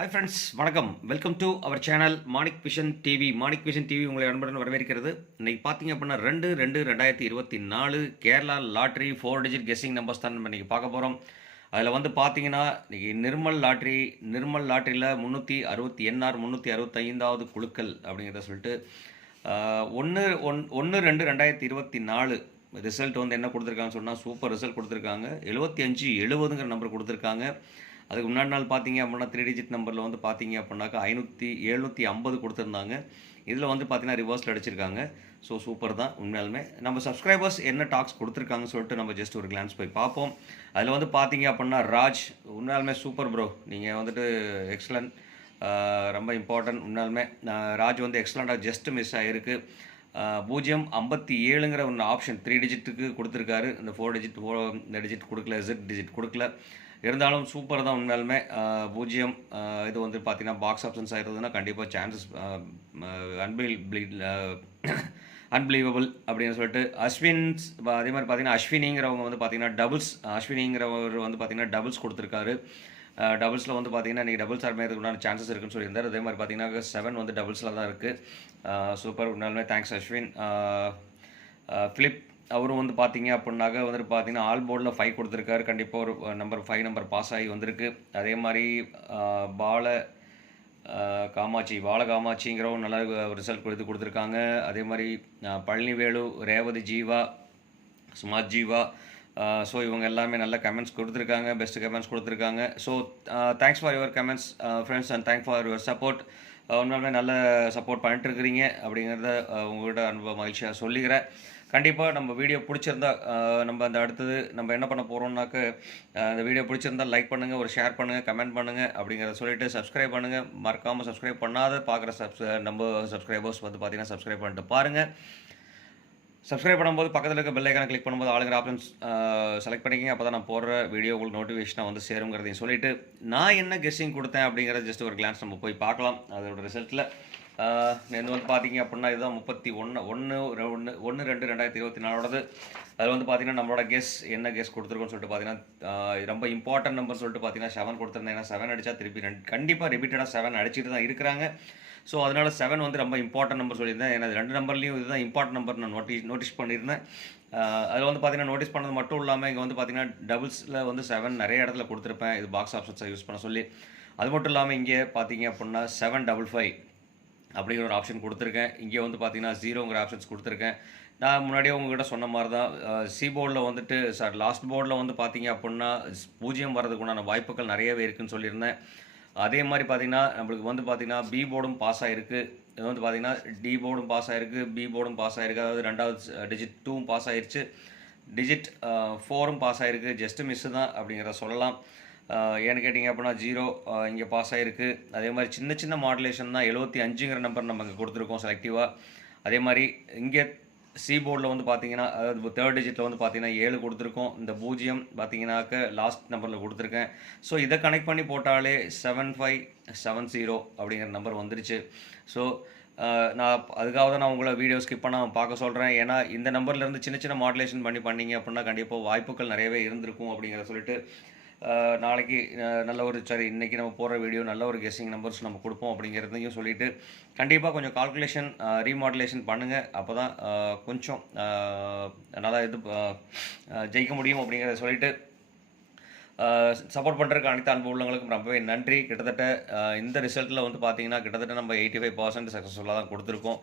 Hi friends, வணக்கம். Welcome to our channel Manik vision TV. Manik vision TV உங்களை அன்புடன் வரவேற்கிறது. இன்னைக்கு பார்த்தீங்க அப்படின்னா 2/2/2024 Kerala lottery 4 digit guessing numbers தான் நம்ம இன்றைக்கி பார்க்க போகிறோம். அதில் வந்து பார்த்தீங்கன்னா இன்றைக்கி நிர்மல் லாட்ரியில் 360 என்ஆர் 365வது குழுக்கள் அப்படிங்கிறத சொல்லிட்டு 1/2/2024 ரிசல்ட் வந்து என்ன கொடுத்துருக்காங்கன்னு சொன்னால் சூப்பர் ரிசல்ட் கொடுத்துருக்காங்க. 7570ங்கிற நம்பர் கொடுத்துருக்காங்க. அதுக்கு முன்னாடி நாள் பார்த்தீங்க அப்படின்னா 3 டிஜிட் நம்பரில் வந்து பார்த்தீங்க அப்படின்னாக்கா 750 கொடுத்துருந்தாங்க. இதில் வந்து பார்த்தீங்கன்னா ரிவர்ஸில் அடிச்சிருக்காங்க. ஸோ சூப்பர் தான் உண்மையாலுமே. நம்ம சப்ஸ்கிரைபர்ஸ் என்ன டாக்ஸ் கொடுத்துருக்காங்கன்னு சொல்லிட்டு நம்ம ஜஸ்ட் ஒரு கிளான்ஸ் போய் பார்ப்போம். அதில் வந்து பார்த்தீங்க அப்படின்னா ராஜ் உண்மையாலுமே சூப்பர் ப்ரோ, நீங்கள் வந்துட்டு எக்ஸலண்ட், ரொம்ப இம்பார்ட்டன்ட் உண்மையாலுமே. ராஜ் வந்து எக்ஸலண்ட்டாக ஜஸ்ட் மிஸ் ஆகிருக்கு. 057ங்கிற ஒன்று ஆப்ஷன் 3 டிஜிட்டுக்கு கொடுத்துருக்காரு. இந்த 4 டிஜிட் கொடுக்கல, Z டிஜிட் கொடுக்கல. இருந்தாலும் சூப்பர் தான் உண்மையாலுமே. 0 இது வந்து பார்த்தீங்கன்னா பாக்ஸ் ஆப்ஷன்ஸ் ஆகிருந்ததுன்னா கண்டிப்பாக சான்சஸ் அன்பிலீவபிள் அப்படின்னு சொல்லிட்டு அஸ்வின்ஸ் அதே மாதிரி பார்த்தீங்கன்னா அஸ்வினிங்கிறவங்க வந்து பார்த்தீங்கன்னா அஸ்வினிங்கிறவர் வந்து பார்த்தீங்கன்னா டபுள்ஸ் கொடுத்துருக்காரு. டபுள்ஸில் வந்து பார்த்தீங்கன்னா இன்றைக்கி டபுள்ஸ் ஆர்மையதுக்கு உண்டான சான்சஸ் இருக்குன்னு சொல்லியிருந்தார். அதே மாதிரி பார்த்தீங்கன்னா 7 வந்து டபுள்ஸில் தான் இருக்குது. சூப்பர் உண்மையாலுமே தேங்க்ஸ் அஸ்வின். ஃபிலிப் அவரும் வந்து பார்த்தீங்க அப்படின்னாக்க வந்துட்டு பார்த்தீங்கன்னா ஆல் போர்டில் 5 கொடுத்துருக்காரு. கண்டிப்பாக ஒரு 5 நம்பர் பாஸ் ஆகி வந்திருக்கு. அதே மாதிரி பால காமாட்சிங்கிறவங்க நல்லா ரிசல்ட் கொடுத்துருக்காங்க. அதே மாதிரி பழனிவேலு, ரேவதி ஜீவா, சுமாத் ஜீவா, ஸோ இவங்க எல்லாமே நல்ல கமெண்ட்ஸ் கொடுத்துருக்காங்க, பெஸ்ட் கமெண்ட்ஸ் கொடுத்துருக்காங்க. So thanks for your comments friends and thanks for your support. உண்மையுமே நல்ல சப்போர்ட் பண்ணிட்டு இருக்கிறீங்க அப்படிங்கிறத உங்கள்கிட்ட அனுபவ மகிழ்ச்சியாக சொல்லிக்கிறேன். கண்டிப்பாக நம்ம வீடியோ பிடிச்சிருந்தா நம்ம அந்த அடுத்தது நம்ம என்ன பண்ண போகிறோம்னாக்க இந்த வீடியோ பிடிச்சிருந்தா லைக் பண்ணுங்கள், ஒரு ஷேர் பண்ணுங்கள், கமெண்ட் பண்ணுங்கள் அப்படிங்கிறத சொல்லிவிட்டு சப்ஸ்கிரைப் பண்ணுங்கள். மறக்காமல் சப்ஸ்கிரைப் பண்ணாத பார்க்குற நம்ம சப்ஸ்கிரைபர்ஸ் வந்து பார்த்தீங்கன்னா சப்ஸ்கிரைப் பண்ணிட்டு பாருங்கள். சப்ஸ்கிரைப் பண்ணும்போது பக்கத்தில் இருக்க பெல் ஐக்கானை கிளிக் பண்ணும்போது ஆளுங்கிற ஆப்ஷன்ஸ் செலக்ட் பண்ணிக்கிங்க. அப்போ தான் நான் போடுற வீடியோ உங்களுக்கு நோட்டிஃபிகேஷனாக வந்து சேருங்கிறதையும் சொல்லிவிட்டு நான் என்ன கெஸ்ஸிங் கொடுத்தேன் அப்படிங்கிறத ஜஸ்ட் ஒரு கிளான்ஸ் நம்ம போய் பார்க்கலாம். அதோட ரிசல்ட்டில் நேற்று வந்து பார்த்தீங்க அப்படின்னா இதுதான் 31/1/2/2024. அதில் வந்து பார்த்தீங்கன்னா நம்மளோட என்ன கெஸ் கொடுத்துருக்கோன்னு சொல்லிட்டு பார்த்தீங்கன்னா ரொம்ப இம்பார்ட்டன்ட் நம்பர் சொல்லிட்டு பார்த்தீங்கன்னா 7 கொடுத்துருந்தேன். ஏன்னா 7 அடித்தா திருப்பி கண்டிப்பாக ரிப்பீட்டடாக 7 அடிச்சுட்டு தான் இருக்கிறாங்க. ஸோ அதனால் 7 வந்து ரொம்ப இம்பார்ட்டன்ட் நம்பர் சொல்லியிருந்தேன். ஏன்னா 2 நம்பர்லேயும் இதுதான் இம்பார்ட்டன்ட் நம்பர் நான் நோட்டீஸ் பண்ணியிருந்தேன். அதில் வந்து பார்த்தீங்கன்னா நோட்டீஸ் பண்ணது மட்டும் இல்லாமல் இங்கே வந்து பார்த்தீங்கன்னா டபுள்ஸில் வந்து 7 நிறைய இடத்துல கொடுத்துருப்பேன், இது பாக்ஸ் ஆப்ஷன்ஸை யூஸ் பண்ண சொல்லி. அது மட்டும் இல்லாமல் இங்கே பார்த்தீங்க அப்படின்னா 755 அப்படிங்கிற ஒரு ஆப்ஷன் கொடுத்துருக்கேன். இங்கே வந்து பார்த்தீங்கன்னா 0ங்கிற ஆப்ஷன்ஸ் கொடுத்துருக்கேன். நான் முன்னாடியே உங்கள்கிட்ட சொன்ன மாதிரி தான் சி போர்டில் வந்துட்டு லாஸ்ட் போர்டில் வந்து பார்த்தீங்க அப்படின்னா 0 வரதுக்கு உண்டான வாய்ப்புகள் நிறையவே இருக்குதுன்னு சொல்லியிருந்தேன். அதே மாதிரி பார்த்தீங்கன்னா நம்மளுக்கு வந்து பார்த்தீங்கன்னா பி போர்டும் பாஸ் ஆகிருக்கு. இது வந்து பார்த்தீங்கன்னா டி போர்டும் பாஸ் ஆகிருக்கு, பி போர்டும் பாஸ் ஆகிருக்கு. அதாவது 2வது டிஜிட் 2ம் பாஸ் ஆகிருச்சு, டிஜிட் 4ம் பாஸ் ஆகிருக்கு. ஜஸ்ட்டு மிஸ்ஸு தான் அப்படிங்கிறத சொல்லலாம். ஏன்னு கேட்டிங்க அப்படின்னா 0 இங்கே பாஸ் ஆகிருக்கு. அதே மாதிரி சின்ன மாடுலேஷன் தான் 75ங்கிற நம்பர் நம்ம இங்கே கொடுத்துருக்கோம் செலக்டிவாக. அதே மாதிரி இங்கே சி போர்டில் வந்து பார்த்தீங்கன்னா அதாவது 3rd டிஜிட்டில் வந்து பார்த்தீங்கன்னா 7 கொடுத்துருக்கோம். இந்த 0 பார்த்தீங்கன்னாக்க லாஸ்ட் நம்பரில் கொடுத்துருக்கேன். ஸோ இதை கனெக்ட் பண்ணி போட்டாலே 7570 அப்படிங்கிற நம்பர் வந்துருச்சு. ஸோ நான் அதுக்காக தான் நான் உங்களை வீடியோ ஸ்கிப் பண்ணாமல் பார்க்க சொல்கிறேன். ஏன்னா இந்த நம்பர்லேருந்து சின்ன மாடுலேஷன் பண்ணிங்க அப்படின்னா கண்டிப்பாக வாய்ப்புகள் நிறையவே இருந்திருக்கும் அப்படிங்கிற சொல்லிட்டு நாளைக்கு நல்ல ஒரு இன்றைக்கி நம்ம போடுற வீடியோ நல்ல ஒரு கெஸ்ஸிங் நம்பர்ஸ் நம்ம கொடுப்போம் அப்படிங்கிறதையும் சொல்லிவிட்டு கண்டிப்பாக கொஞ்சம் கால்குலேஷன் ரீமாடுலேஷன் பண்ணுங்கள். அப்போ தான் கொஞ்சம் நல்லா ஜெயிக்க முடியும் அப்படிங்கிறத சொல்லிவிட்டு சப்போர்ட் பண்ணுறதுக்கு அனைத்து அன்பு உள்ளவங்களுக்கும் ரொம்பவே நன்றி. கிட்டத்தட்ட இந்த ரிசல்ட்டில் வந்து பார்த்திங்கன்னா கிட்டத்தட்ட நம்ம 85% சக்ஸஸ்ஃபுல்லாக தான் கொடுத்துருக்கோம்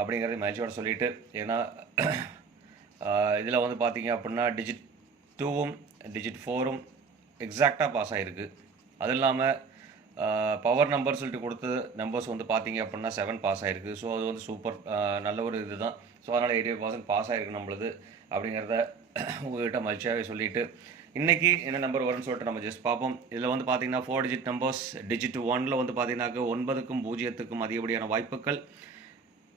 அப்படிங்கிறத மகிழ்ச்சியோட சொல்லிவிட்டு. ஏன்னா இதில் வந்து பார்த்திங்க அப்படின்னா டிஜிட் 2ம் டிஜிட் 4ம் எக்ஸாக்டாக பாஸ் ஆகிருக்கு. அது இல்லாமல் பவர் நம்பர் சொல்லிட்டு கொடுத்த நம்பர்ஸ் வந்து பார்த்தீங்க அப்படின்னா 7 பாஸ் ஆகிருக்கு. ஸோ அது வந்து சூப்பர் நல்ல ஒரு இது தான். ஸோ அதனால் 85% பாஸ் ஆகிருக்கு நம்மளுது அப்படிங்கிறத உங்கள்கிட்ட மகிழ்ச்சியாகவே சொல்லிவிட்டு இன்றைக்கி என்ன நம்பர் வரும்னு சொல்லிட்டு நம்ம ஜஸ்ட் பார்ப்போம். இதில் வந்து பார்த்தீங்கன்னா 4 டிஜிட் நம்பர்ஸ். டிஜிட் 1ல் வந்து பார்த்தீங்கன்னாக்க 9க்கும் 0க்கும் அதிகப்படியான வாய்ப்புகள்.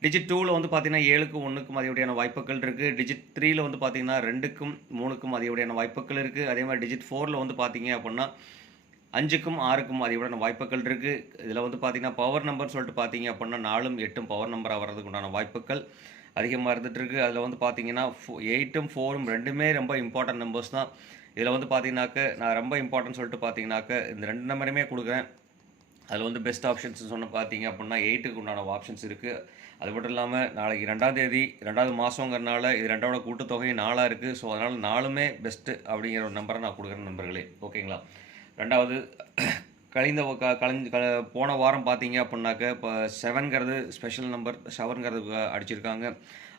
டிஜிட் 2ல் வந்து பார்த்தீங்கன்னா 7க்கும் 1க்கும் அதிகப்படியான வாய்ப்புகள் இருக்குது. டிஜிட் 3ல் வந்து பார்த்தீங்கன்னா 2க்கும் 3க்கும் அதிகப்படியான வாய்ப்புகள் இருக்குது. அதே மாதிரி டிஜிட் 4ல் வந்து பார்த்தீங்க அப்படின்னா 5க்கும் 6க்கும் அதிகப்படியான வாய்ப்புகள் இருக்குது. இதில் வந்து பார்த்தீங்கன்னா பவர் நம்பர் சொல்லிட்டு பார்த்தீங்க அப்படின்னா 4ம் 8ம் பவர் நம்பராக வர்றதுக்கு உண்டான வாய்ப்புகள் அதிகமாக இருந்துகிட்ருக்கு. அதில் வந்து பார்த்தீங்கன்னா 8ம் 4ம் ரெண்டுமே ரொம்ப இம்பார்ட்டன்ட் நம்பர்ஸ் தான். இதில் வந்து பார்த்தீங்கன்னாக்க நான் ரொம்ப இம்பார்ட்டன்ட் சொல்லிட்டு பார்த்தீங்கன்னாக்க இந்த 2 நம்பருமே கொடுக்குறேன். அதில் வந்து பெஸ்ட் ஆப்ஷன்ஸ் சொன்ன பார்த்தீங்க அப்படின்னா 8க்கு உண்டான ஆப்ஷன்ஸ் இருக்குது. அது மட்டும் இல்லாமல் நாளைக்கு 2ஆம் தேதி 2வது மாதங்கிறனால இது 2ஓட கூட்டுத்தொகை 4 இருக்குது. ஸோ அதனால் 4மே பெஸ்ட்டு அப்படிங்கிற ஒரு நம்பரை நான் கொடுக்குறேன் நண்பர்களே. ஓகேங்களா? 2வது கழிந்த போன வாரம் பார்த்தீங்க அப்படின்னாக்க இப்போ 7ங்கிறது ஸ்பெஷல் நம்பர், 7ங்கிறது அடிச்சிருக்காங்க.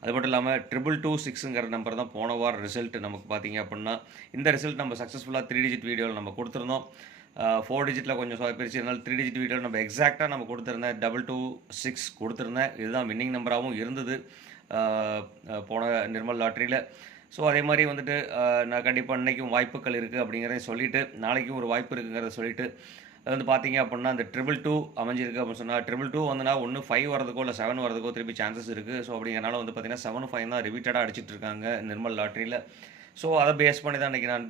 அது மட்டும் இல்லாமல் 222 நம்பர் தான் போன வாரம் ரிசல்ட் நமக்கு பார்த்தீங்க அப்படின்னா. இந்த ரிசல்ட் நம்ம சக்ஸஸ்ஃபுல்லாக 3 டிஜிட் வீடியோவில் நம்ம கொடுத்துருந்தோம். 4 டிஜிட்டில் கொஞ்சம் சொதப்பிருச்சு. அதனால் 3 டிஜிட் வீடியோவில் நம்ம எக்ஸாக்டாக நம்ம கொடுத்துருந்தேன். 226 கொடுத்துருந்தேன். இதுதான் வின்னிங் நம்பராகவும் இருந்தது போன நிர்மல் லாட்ரியில். ஸோ அதே மாதிரி வந்துட்டு நான் கண்டிப்பாக இன்றைக்கும் வாய்ப்புகள் இருக்குது அப்படிங்கிறத சொல்லிவிட்டு, நாளைக்கும் ஒரு வாய்ப்பு இருக்குங்கிறத சொல்லிவிட்டு, அது வந்து பார்த்தீங்க அப்படின்னா அந்த 222 அமைஞ்சிருக்கு அப்படின்னு சொன்னால் 222 வந்துன்னா ஒன்று 5 வரதுக்கோ இல்லை 7 வரதுக்கோ திருப்பி சான்சஸ் இருக்குது. ஸோ அப்படிங்கிறனால வந்து பார்த்தீங்கன்னா 7 5 தான் ரிப்பீட்டடாக அடிச்சிட்டு இருக்காங்க நிர்மல் லாட்ரியில். ஸோ அதை பேஸ் பண்ணி தான் இன்றைக்கி நான்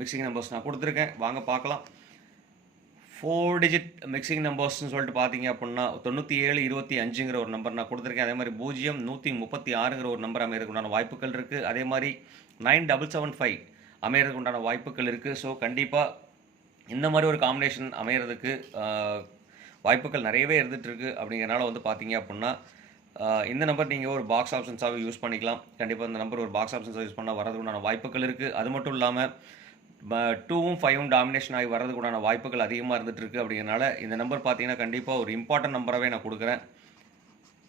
மிக்சிங் நம்பர்ஸ் நான் கொடுத்துருக்கேன். வாங்க பார்க்கலாம். 4 டிஜிட் மிக்சிங் நம்பர்ஸ்னு சொல்லிட்டு பார்த்தீங்க அப்படின்னா 9725ங்கிற ஒரு நம்பர் நான் கொடுத்துருக்கேன். அதே மாதிரி 0136ங்கிற ஒரு நம்பர் அமையறதுக்கு உண்டான வாய்ப்புகள் இருக்குது. அதே மாதிரி 9775 அமையறதுக்கு உண்டான வாய்ப்புகள் இருக்குது. ஸோ கண்டிப்பாக இந்த மாதிரி ஒரு காம்பினேஷன் அமையறதுக்கு வாய்ப்புகள் நிறையவே இருந்துகிட்ருக்கு. அப்படிங்கிறனால வந்து பார்த்தீங்க அப்படின்னா இந்த நம்பர் நீங்கள் ஒரு பாக்ஸ் ஆப்ஷன்ஸாக யூஸ் பண்ணிக்கலாம். கண்டிப்பாக இந்த நம்பர் ஒரு பாக்ஸ் ஆப்ஷன்ஸாக யூஸ் பண்ணால் வரதுக்கு உண்டான வாய்ப்புகள் இருக்குது. அது மட்டும் இல்லாமல் 2ம் 5ம் டாமினேஷன் ஆகி வரதுக்கு உண்டான வாய்ப்புகள் அதிகமாக இருந்துகிட்ருக்கு. அப்படிங்கிறனால இந்த நம்பர் பார்த்தீங்கன்னா கண்டிப்பாக ஒரு இம்பார்ட்டன்ட் நம்பராகவே நான் கொடுக்குறேன்.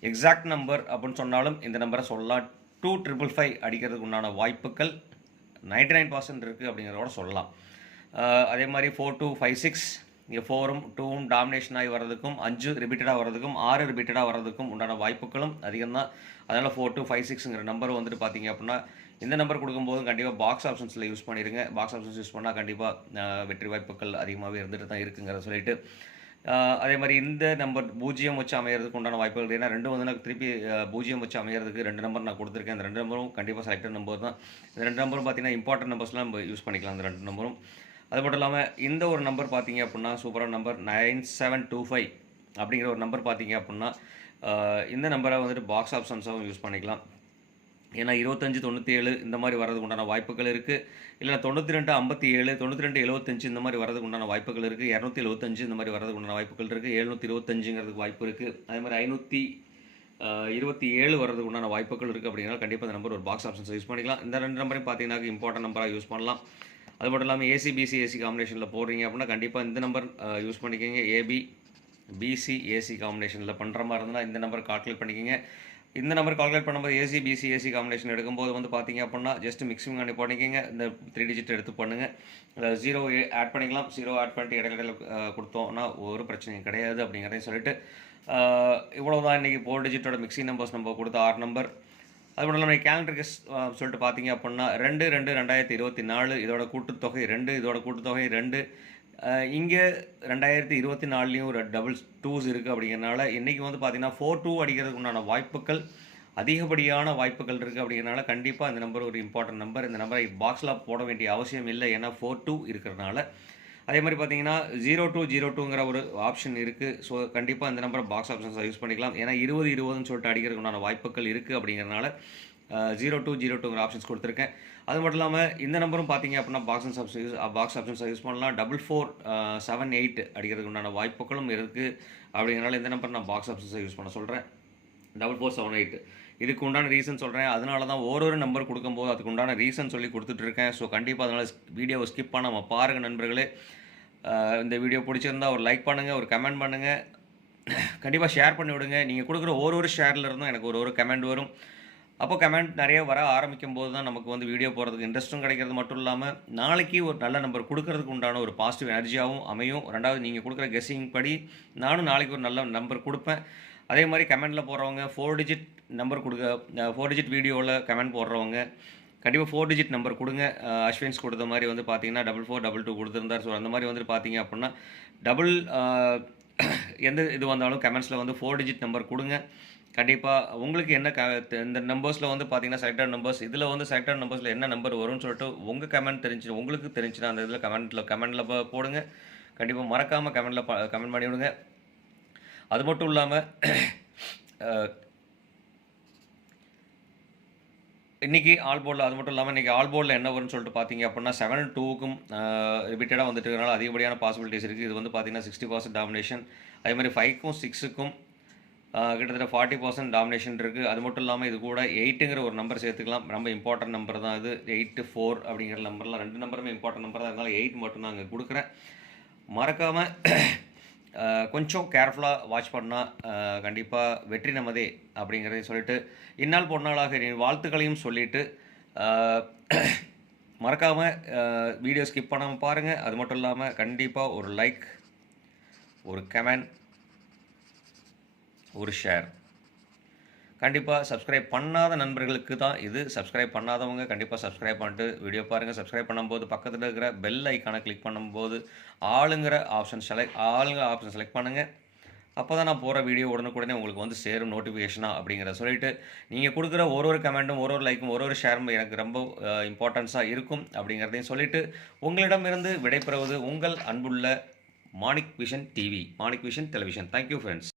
எக்ஸாக்ட் நம்பர் அப்படின்னு சொன்னாலும் இந்த நம்பரை சொல்லலாம். 2555 அடிக்கிறதுக்கு உண்டான வாய்ப்புகள் 99% இருக்குது அப்படிங்கிறதோட சொல்லலாம். அதே மாதிரி 4256 இங்கே 4ம் 2ம் டாமினேஷன் ஆகி வர்றதுக்கும் 5 ரிப்பீட்டடாக வர்றதுக்கும் 6 ரிப்பீட்டடாக வர்றதுக்கும் உண்டான வாய்ப்புகளும் அதிகம் தான். அதனால் 4256ங்கிற நம்பர் வந்துட்டு பார்த்தீங்க அப்படின்னா இந்த நம்பர் கொடுக்கும்போது கண்டிப்பாக பாக்ஸ் ஆப்ஷன்ஸில் யூஸ் பண்ணிடுங்க. பாக்ஸ் ஆப்ஷன்ஸ் யூஸ் பண்ணால் கண்டிப்பாக வெற்றி வாய்ப்புகள் அதிகமாகவே இருந்துட்டு தான் இருக்குங்கிறத சொல்லிட்டு, அதே மாதிரி இந்த நம்பர் 0 வச்சு அமையறதுக்கு உண்டான வாய்ப்புகள். ஏன்னா 2 வந்து நான் திருப்பி 0 வச்சு அமையறதுக்கு 2 நம்பர் நான் கொடுத்துருக்கேன். அந்த 2 நம்பரும் கண்டிப்பாக செலக்டட் நம்பர் தான். இந்த 2 நம்பரும் பார்த்தீங்கன்னா இம்பார்ட்டன்ட் நம்பர்ஸ்லாம் நம்ம யூஸ் பண்ணிக்கலாம் அந்த 2 நம்பரும். அது மட்டும் இல்லாமல் இந்த ஒரு நம்பர் பார்த்தீங்க அப்படின்னா சூப்பரான நம்பர் 9725 அப்படிங்கிற ஒரு நம்பர் பார்த்தீங்க அப்படின்னா இந்த நம்பரை வந்துட்டு பாக்ஸ் ஆப்ஷன்ஸாகவும் யூஸ் பண்ணிக்கலாம். ஏன்னா 2597 இந்த மாதிரி வரதுக்கு உண்டான வாய்ப்புகள் இருக்குது. இல்லைனா 9257 9275 இந்த மாதிரி வரதுக்கு உண்டான வாய்ப்புகள் இருக்குது. 275 இந்த மாதிரி வரதுக்கு உண்டான வாய்ப்புகள் இருக்குது. 725ங்கிறதுக்கு வாய்ப்பு இருக்குது. அதே மாதிரி 527 வரதுக்கு உண்டான வாய்ப்புகள் இருக்குது. அப்படிங்கிறனால கண்டிப்பாக இந்த நம்பர் ஒரு பாக்ஸ் ஆப்ஷன்ஸை யூஸ் பண்ணிக்கலாம். இந்த 2 நம்பரையும் பார்த்தீங்கன்னா இம்பார்ட்டன்ட் நம்பராக யூஸ் பண்ணலாம். அது மட்டும் இல்லாமல் ஏசி காம்பினேஷனில் போடுறீங்க அப்படின்னா கண்டிப்பாக இந்த நம்பர் யூஸ் பண்ணிக்கோங்க. ஏபி பிசி ஏசி காம்பினேஷனில் பண்ணுற மாதிரி இருந்தால் இந்த நம்பர் கால்குலேட் பண்ணிக்கோங்க. இந்த நம்பர் கால்குலேட் பண்ணும்போது ஏசி காம்பினேஷன் எடுக்கும்போது வந்து பார்த்தீங்க அப்படின்னா ஜஸ்ட் மிக்சிங் பண்ணி பண்ணிக்கோங்க. இந்த 3 டிஜிட் எடுத்து பண்ணுங்கள். 0 ஆட் பண்ணிக்கலாம். 0 ஆட் பண்ணிட்டு இடையில கொடுத்தோம்னா ஒரு பிரச்சனையும் கிடையாது அப்படிங்கிறதையும் சொல்லிட்டு இவ்வளோ தான் இன்றைக்கி 4 டிஜிட்டோட மிக்சிங் நம்பர்ஸ் நம்ம கொடுத்த 6 நம்பர். அது மட்டும் இல்லாமல் கேலண்டருக்கு சொல்லிட்டு பார்த்தீங்க அப்படின்னா 2/2/2024 இதோட கூட்டுத்தொகை 2, இதோட கூட்டுத்தொகை 2. இங்கே 2024லேயும் ஒரு டபுள் 2s இருக்குது. அப்படிங்கிறனால இன்றைக்கி வந்து பார்த்திங்கன்னா 4-2 அடிக்கிறதுக்கு உண்டான வாய்ப்புகள் அதிகப்படியான வாய்ப்புகள் இருக்குது. அப்படிங்கிறனால கண்டிப்பாக இந்த நம்பர் ஒரு இம்பார்ட்டன்ட் நம்பர். இந்த நம்பரை பாக்ஸில் போட வேண்டிய அவசியம் இல்லை, ஏன்னா 4-2 இருக்கிறதுனால. அதே மாதிரி பார்த்தீங்கன்னா 0202ங்கிற ஒரு ஆப்ஷன் இருக்குது. ஸோ கண்டிப்பாக இந்த நம்பரை பாக்ஸ் ஆப்ஷன்ஸாக யூஸ் பண்ணிக்கலாம். ஏன்னா 20-20ன்னு சொல்லிட்டு அடிக்கிறதுக்கு உண்டான வாய்ப்புகள் இருக்குது. அப்படிங்கிறனால 0202ங்கிற ஆப்ஷன்ஸ் கொடுத்துருக்கேன். அது மட்டும் இல்லாமல் இந்த நம்பரும் பார்த்தீங்க அப்படின்னா பாக்ஸ் ஆப்ஷன்ஸை யூஸ் பண்ணலாம். 4478 அடிக்கிறதுக்கு உண்டான வாய்ப்புகளும் இருக்குது. அப்படிங்கிறனால இந்த நம்பர் நான் பாக்ஸ் ஆப்ஷன்ஸை யூஸ் பண்ண சொல்கிறேன். 4478 இதுக்கு உண்டான ரீசன் சொல்கிறேன். அதனால தான் ஒரு நம்பர் கொடுக்கும்போது அதுக்கு உண்டான ரீசன் சொல்லி கொடுத்துட்ருக்கேன். ஸோ கண்டிப்பாக அதனால் வீடியோவை ஸ்கிப் பண்ணாமல் பாருங்கள் நண்பர்களே. இந்த வீடியோ பிடிச்சிருந்தா ஒரு லைக் பண்ணுங்கள், ஒரு கமெண்ட் பண்ணுங்கள், கண்டிப்பாக ஷேர் பண்ணி விடுங்க. நீங்கள் கொடுக்குற ஒரு ஷேரில் இருந்தும் எனக்கு ஒரு கமெண்ட் வரும். அப்போ கமெண்ட் நிறைய வர ஆரம்பிக்கும் போது தான் நமக்கு வந்து வீடியோ போகிறதுக்கு இன்ட்ரெஸ்ட்டும் கிடைக்கிறது மட்டும் இல்லாமல் நாளைக்கு ஒரு நல்ல நம்பர் கொடுக்கறதுக்கு உண்டான ஒரு பாசிட்டிவ் எனர்ஜியாகவும் அமையும். ரெண்டாவது நீங்கள் கொடுக்குற கெஸ்ஸிங் படி நானும் நாளைக்கு ஒரு நல்ல நம்பர் கொடுப்பேன். அதே மாதிரி கமெண்ட்டில் போடுறவங்க 4 டிஜிட் நம்பர் கொடுக்க 4 டிஜிட் வீடியோவில் கமெண்ட் போடுறவங்க கண்டிப்பாக 4 டிஜிட் நம்பர் கொடுங்க. அஸ்வின்ஸ் கொடுத்த மாதிரி வந்து பார்த்தீங்கன்னா 4422 கொடுத்துருந்தார். ஸோ அந்த மாதிரி வந்துட்டு பார்த்தீங்க அப்படின்னா எந்த இது வந்தாலும் கமெண்ட்ஸில் வந்து 4 டிஜிட் நம்பர் கொடுங்க. கண்டிப்பாக உங்களுக்கு என்ன இந்த நம்பர்ஸில் வந்து பார்த்தீங்கன்னா செலக்டட் நம்பர்ஸ், இதில் வந்து செலக்டட் நம்பர்ஸில் என்ன நம்பர் வரும்னு சொல்லிட்டு உங்கள் கமெண்ட் உங்களுக்கு தெரிஞ்சுன்னா அந்த இதில் கமெண்ட்டில் போடுங்க. கண்டிப்பாக மறக்காமல் கமெண்ட் பண்ணி விடுங்க. அது மட்டும் இல்லாமல் இன்றைக்கி ஆல் போர்டில் அது மட்டும் இல்லாமல் இன்றைக்கி ஆல் போர்டில் என்ன வரும்னு சொல்லிட்டு பார்த்தீங்க அப்படின்னா 7-2க்கும் ரிப்பீட்டடாக வந்துட்டு இருக்கிறனால அதிகப்படியான பாசிபிலிட்டிஸ் இருக்குது. இது வந்து பார்த்தீங்கன்னா 60% டாமினேஷன். அதே மாதிரி 5க்கும் 6க்கும் கிட்டத்தட்ட 40% டாமினேஷன் இருக்குது. அது மட்டும் இல்லாமல் இது கூட 8ங்கிற ஒரு நம்பர் சேர்த்துக்கலாம். ரொம்ப இம்பார்ட்டன்ட் நம்பர் தான் இது. 8, 4 அப்படிங்கிற நம்பர்லாம் 2 நம்பருமே இம்பார்ட்டன்ட் நம்பர் தான். அதனால் 8 மட்டும் தான் அங்கே கொடுக்குறேன். மறக்காமல் கொஞ்சம் கேர்ஃபுல்லாக வாட்ச் பண்ணால் கண்டிப்பாக வெற்றி நமதே அப்படிங்கிறதையும் சொல்லிட்டு, இந்நாள் பொன்னாளாக வாழ்த்துக்களையும் சொல்லிவிட்டு, மறக்காமல் வீடியோ ஸ்கிப் பண்ணாமல் பாருங்கள். அது மட்டும் இல்லாமல் கண்டிப்பாக ஒரு லைக், ஒரு கமெண்ட், ஒரு ஷேர். கண்டிப்பாக சப்ஸ்கிரைப் பண்ணாத நண்பர்களுக்கு தான் இது. சப்ஸ்கிரைப் பண்ணாதவங்க கண்டிப்பாக சப்ஸ்கிரைப் பண்ணிட்டு வீடியோ பாருங்கள். சப்ஸ்கிரைப் பண்ணும்போது பக்கத்தில் இருக்கிற பெல் ஐக்கானை கிளிக் பண்ணும்போது ஆளுங்கிற ஆப்ஷன் செலக்ட் பண்ணுங்கள். அப்போ தான் நான் போகிற வீடியோ உடனுக்குடனே உங்களுக்கு வந்து சேரும் நோட்டிஃபிகேஷனாக அப்படிங்கிறத சொல்லிவிட்டு, நீங்கள் கொடுக்குற ஒரு கமெண்ட்டும் ஒரு லைக்கும் ஒரு ஷேரும் எனக்கு ரொம்ப இம்பார்ட்டன்ஸாக இருக்கும் அப்படிங்கிறதையும் சொல்லிவிட்டு, உங்களிடமிருந்து விடைபெறுவது உங்கள் அன்புள்ள Manik vision TV, Manik vision television. Thank you friends.